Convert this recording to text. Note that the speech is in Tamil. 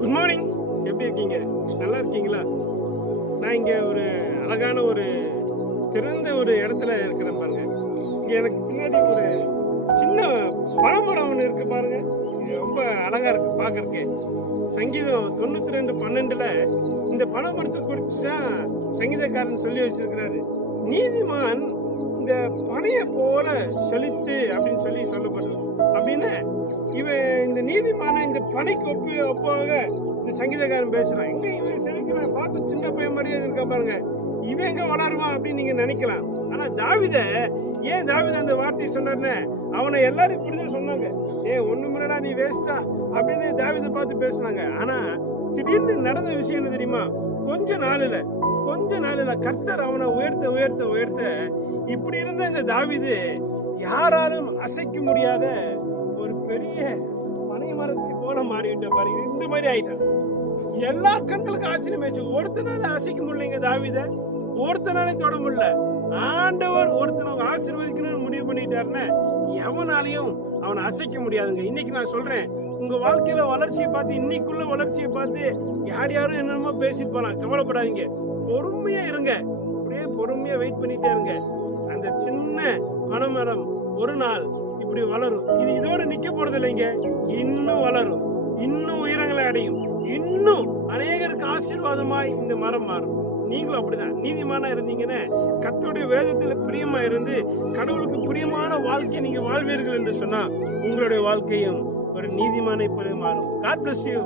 Good morning. எப்படி இருக்கீங்க? நல்லா இருக்கீங்களா? நான் இங்கே ஒரு அழகான ஒரு திறந்த ஒரு இடத்துல இருக்கிறேன் பாருங்க. இங்கே எனக்கு பின்னாடி ஒரு சின்ன பனைமரம் ஒன்று இருக்கு பாருங்க. இது ரொம்ப அழகா இருக்கு பார்க்கறதுக்கு. சங்கீதம் 92:12 இந்த பனைமரத்தை குறித்து தான் சங்கீதக்காரன் சொல்லி வச்சிருக்கிறாரு. நீதிமான் இந்த பனையை போல செழித்து அப்படின்னு சொல்லி சொல்லப்படுது. அப்படின்னு இவன் இந்த நீதிமான இந்த பனைக்கு ஒப்பாக இந்த சங்கீதக்காரன் பேசுறான். எங்க இவன் செழிக்கிறான், பார்த்து சின்ன பையன் மாதிரியே இருக்கா பாருங்க. இவன் எங்க வளருவான் அப்படின்னு நீங்க நினைக்கலாம். ஆனா ஏன் தாவீது அந்த வார்த்தையை சொன்னார்னு அவனை எல்லாரும் இப்படிதான் சொன்னாங்க. ஒண்ணுமில்லடா நீ வேஸ்டா அப்படின்னு தாவீதை பார்த்து பேசினாங்க. ஆனா திடீர்னு நடந்த விஷயம் என்ன தெரியுமா? கொஞ்ச நாளில கர்த்தர் அவனை உயர்த்த இப்படி இருந்த இந்த தாவீது யாராலும் அசைக்க முடியாத ஒரு பெரிய பனை மரத்துக்கு போல மாறிவிட்ட பாருங்க. இந்த மாதிரி ஆயிட்டான். எல்லா கண்களுக்கும் ஆச்சரியமாச்சு. ஒருத்தனால அசைக்க முடியலைங்க தாவீத, ஒருத்தனாலே தொட முடியல. ஆண்டவர் ஒருத்தனை ஆசீர்வதிக்கணும்னு முடிவு பண்ணிட்டாருன்னா எவனாலையும் அவனை அசைக்க முடியாதுங்க. இன்னைக்கு நான் சொல்றேன், உங்க வாழ்க்கையில வளர்ச்சியை பார்த்து, இன்னைக்குள்ள வளர்ச்சியை பார்த்து யாரும் என்னென்னமோ பேசிட்டு போலாம். கவலைப்படாதீங்க, பொறுமையா இருங்க. அப்படியே பொறுமையா வெயிட் பண்ணிட்டே இருங்க. அந்த சின்ன பனைமரம் ஒரு நாள் இப்படி வளரும். இது இதோட நிக்க போறது இல்லைங்க, இன்னும் வளரும், இன்னும் உயரங்களை அடையும், இன்னும் அநேகருக்கு ஆசீர்வாதமாய் இந்த மரம் மாறும். நீங்களும் அப்படிதான் நீதிமானா இருந்தீங்கன்னா, கர்த்தருடைய வேதத்துல பிரியமா இருந்து கடவுளுக்கு பிரியமான வாழ்க்கையை நீங்க வாழ்வீர்கள் என்று சொன்னா உங்களுடைய வாழ்க்கையும் ஒரு நீதிமானை போல மாறும். God bless you.